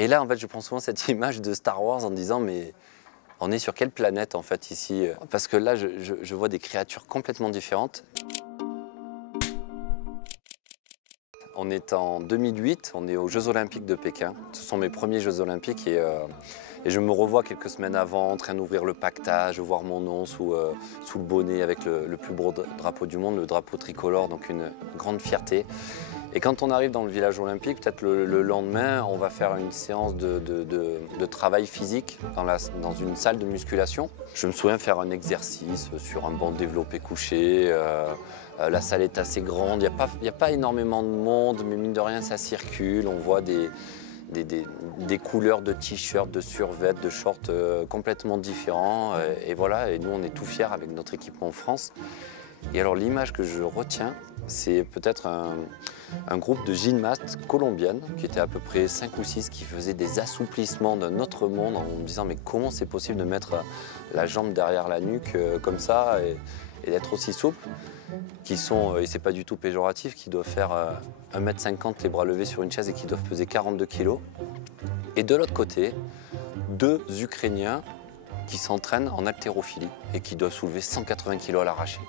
Et là, en fait, je prends souvent cette image de Star Wars en disant, mais on est sur quelle planète, en fait, ici? Parce que là, je vois des créatures complètement différentes. On est en 2008, on est aux Jeux Olympiques de Pékin. Ce sont mes premiers Jeux Olympiques et je me revois quelques semaines avant en train d'ouvrir le pactage, voir mon nom sous le bonnet avec le plus beau drapeau du monde, le drapeau tricolore, donc une grande fierté. Et quand on arrive dans le village olympique, peut-être le lendemain, on va faire une séance de travail physique dans une salle de musculation. Je me souviens faire un exercice sur un banc développé couché. La salle est assez grande, il n'y a pas énormément de monde, mais mine de rien, ça circule. On voit des couleurs de t-shirts, de survêtements, de shorts complètement différents. Et voilà, et nous, on est tout fiers avec notre équipement en France. Et alors, l'image que je retiens, c'est peut-être un groupe de gymnastes colombiennes, qui étaient à peu près 5 ou 6, qui faisaient des assouplissements d'un autre monde en me disant, mais comment c'est possible de mettre la jambe derrière la nuque comme ça et d'être aussi souple, qui sont, et c'est pas du tout péjoratif, qui doivent faire 1,50 m les bras levés sur une chaise et qui doivent peser 42 kg. Et de l'autre côté, 2 Ukrainiens qui s'entraînent en haltérophilie et qui doivent soulever 180 kg à l'arraché.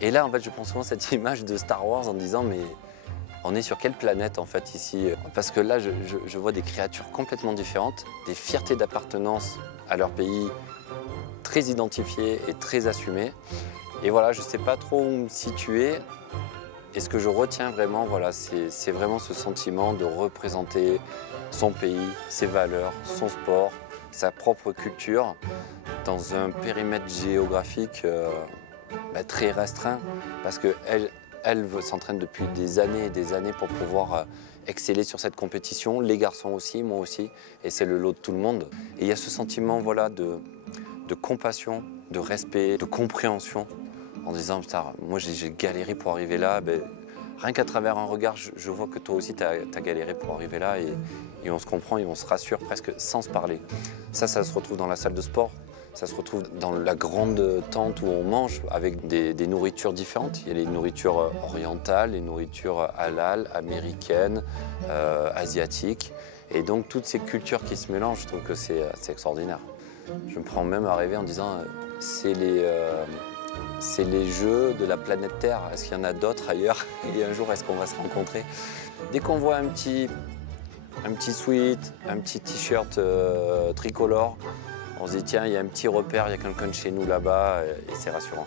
Et là, en fait, je prends souvent cette image de Star Wars en disant, mais on est sur quelle planète, en fait, ici? Parce que là, je vois des créatures complètement différentes, des fiertés d'appartenance à leur pays très identifiées et très assumées. Et voilà, je ne sais pas trop où me situer. Et ce que je retiens vraiment, voilà, c'est vraiment ce sentiment de représenter son pays, ses valeurs, son sport, sa propre culture dans un périmètre géographique très restreint. Parce qu'elle s'entraîne depuis des années et des années pour pouvoir exceller sur cette compétition. Les garçons aussi, moi aussi. Et c'est le lot de tout le monde. Et il y a ce sentiment voilà, de compassion, de respect, de compréhension. En disant, putain, moi j'ai galéré pour arriver là, rien qu'à travers un regard, je vois que toi aussi tu as galéré pour arriver là et on se comprend et on se rassure presque sans se parler. Ça se retrouve dans la salle de sport, ça se retrouve dans la grande tente où on mange avec des nourritures différentes. Il y a les nourritures orientales, les nourritures halal, américaines, asiatiques. Et donc toutes ces cultures qui se mélangent, je trouve que c'est extraordinaire. Je me prends même à rêver en disant, c'est les jeux de la planète Terre. Est-ce qu'il y en a d'autres ailleurs? Et un jour, est-ce qu'on va se rencontrer? Dès qu'on voit un petit sweat, un petit t-shirt tricolore, on se dit tiens, il y a un petit repère, il y a quelqu'un de chez nous là-bas et c'est rassurant.